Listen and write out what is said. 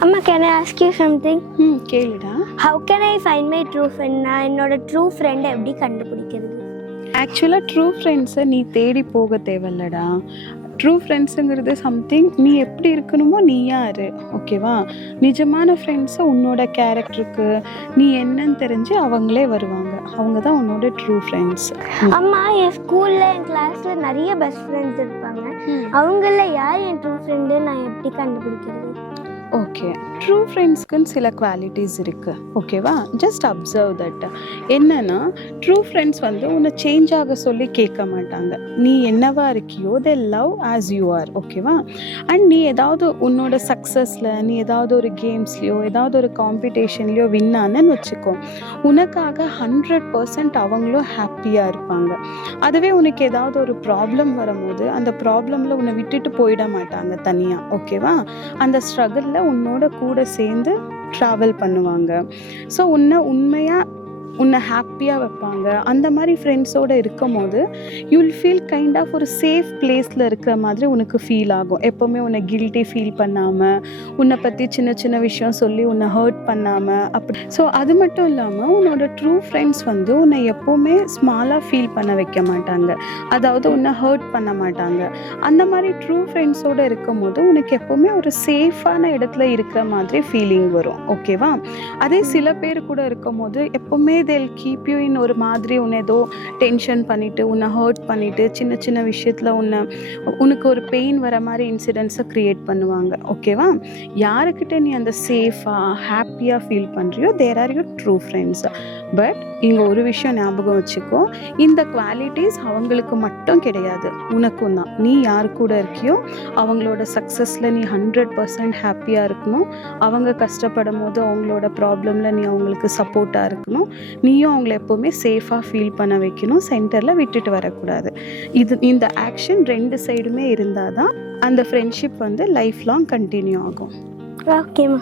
Amma, can I ask you something? கேளுடா. How can I find my true friend? நான் என்னோட true ஃப்ரெண்டை எப்படி கண்டுபிடிக்கிறது? ஆக்சுவலாக ட்ரூ ஃப்ரெண்ட்ஸை நீ தேடி போக தேவையில்லடா. ட்ரூ ஃப்ரெண்ட்ஸுங்கிறது சம்திங் நீ எப்படி இருக்கணுமோ நீயா இரு, ஓகேவா? நிஜமான ஃப்ரெண்ட்ஸை உன்னோட கேரக்டருக்கு நீ என்னன்னு தெரிஞ்சு அவங்களே வருவாங்க. அவங்க தான் உன்னோட ட்ரூ ஃப்ரெண்ட்ஸ். அம்மா, என் ஸ்கூலில் என் கிளாஸில் நிறைய பெஸ்ட் ஃப்ரெண்ட்ஸ் இருப்பாங்க. அவங்கள யார் என் ட்ரூ ஃப்ரெண்டு நான் எப்படி கண்டுபிடிக்கிறது? ஓகே, ட்ரூ ஃப்ரெண்ட்ஸ்க்குன்னு சில குவாலிட்டிஸ் இருக்குது, ஓகேவா? Just observe that. என்னன்னா, ட்ரூ ஃப்ரெண்ட்ஸ் வந்து உன்னை சேஞ்ச் ஆக சொல்லி கேட்க மாட்டாங்க. நீ என்னவா இருக்கியோ they love as you are, ஓகேவா? அண்ட் நீ ஏதாவது உன்னோட சக்ஸஸில் நீ ஏதாவது ஒரு கேம்ஸ்லையோ ஏதாவது ஒரு காம்படிஷன்லையோ வின் ஆனன்னு வச்சுக்கோ, உனக்காக 100% அவங்களும் ஹாப்பியாக இருப்பாங்க. அதுவே உனக்கு ஏதாவது ஒரு ப்ராப்ளம் வரும்போது அந்த ப்ராப்ளமில் உன்னை விட்டுட்டு போயிட மாட்டாங்க தனியாக, ஓகேவா? அந்த ஸ்ட்ரகிளில் உன்னோட கூட சேர்ந்து ட்ராவல் பண்ணுவாங்க. ஸோ உன்னை ஹாப்பியாக வைப்பாங்க. அந்த மாதிரி ஃப்ரெண்ட்ஸோடு இருக்கும் போது யூல் ஃபீல் கைண்ட் ஆஃப் ஒரு சேஃப் பிளேஸில் இருக்கிற மாதிரி உனக்கு ஃபீல் ஆகும். எப்போவுமே உன்னை கில்ட்டி ஃபீல் பண்ணாமல், உன்னை பற்றி சின்ன சின்ன விஷயம் சொல்லி உன்னை ஹர்ட் பண்ணாமல் அப்படி. ஸோ அது மட்டும் இல்லாமல் உன்னோட ட்ரூ ஃப்ரெண்ட்ஸ் வந்து உன்னை எப்போவுமே ஸ்மாலாக ஃபீல் பண்ண வைக்க மாட்டாங்க, அதாவது உன்னை ஹர்ட் பண்ண மாட்டாங்க. அந்த மாதிரி ட்ரூ ஃப்ரெண்ட்ஸோடு இருக்கும் போது உனக்கு எப்போவுமே ஒரு சேஃபான இடத்துல இருக்கிற மாதிரி ஃபீலிங் வரும், ஓகேவா? அதே சில பேர் கூட இருக்கும் போது எப்போவுமே they'll keep you in ஒரு மாதிரி உன்னை ஏதோ டென்ஷன் பண்ணிவிட்டு உன்னை ஹர்ட் பண்ணிவிட்டு சின்ன சின்ன விஷயத்தில் உனக்கு ஒரு பெயின் வர மாதிரி இன்சிடென்ட்ஸை க்ரியேட் பண்ணுவாங்க, ஓகேவா? யாருக்கிட்ட நீ அந்த சேஃபாக ஹாப்பியாக ஃபீல் பண்ணுறியோ there are your true friends. But இங்கே ஒரு விஷயம் ஞாபகம் வச்சுக்கோ, இந்த குவாலிட்டிஸ் அவங்களுக்கு மட்டும் கிடையாது, உனக்கும் தான். நீ யார் கூட இருக்கியோ அவங்களோட சக்ஸஸில் நீ 100% ஹாப்பியாக இருக்கணும். அவங்க கஷ்டப்படும் போது அவங்களோட ப்ராப்ளமில் நீ அவங்களுக்கு சப்போர்ட்டாக இருக்கணும். நீயும் அவங்கள எப்போவுமே சேஃபாக ஃபீல் பண்ண வைக்கணும், சென்டரில் விட்டுட்டு வரக்கூடாது. இந்த ஆக்ஷன் 2 சைடுமே இருந்தால் தான் அந்த ஃப்ரெண்ட்ஷிப் வந்து லைஃப் லாங் கண்டினியூ ஆகும். ஓகேம்மா.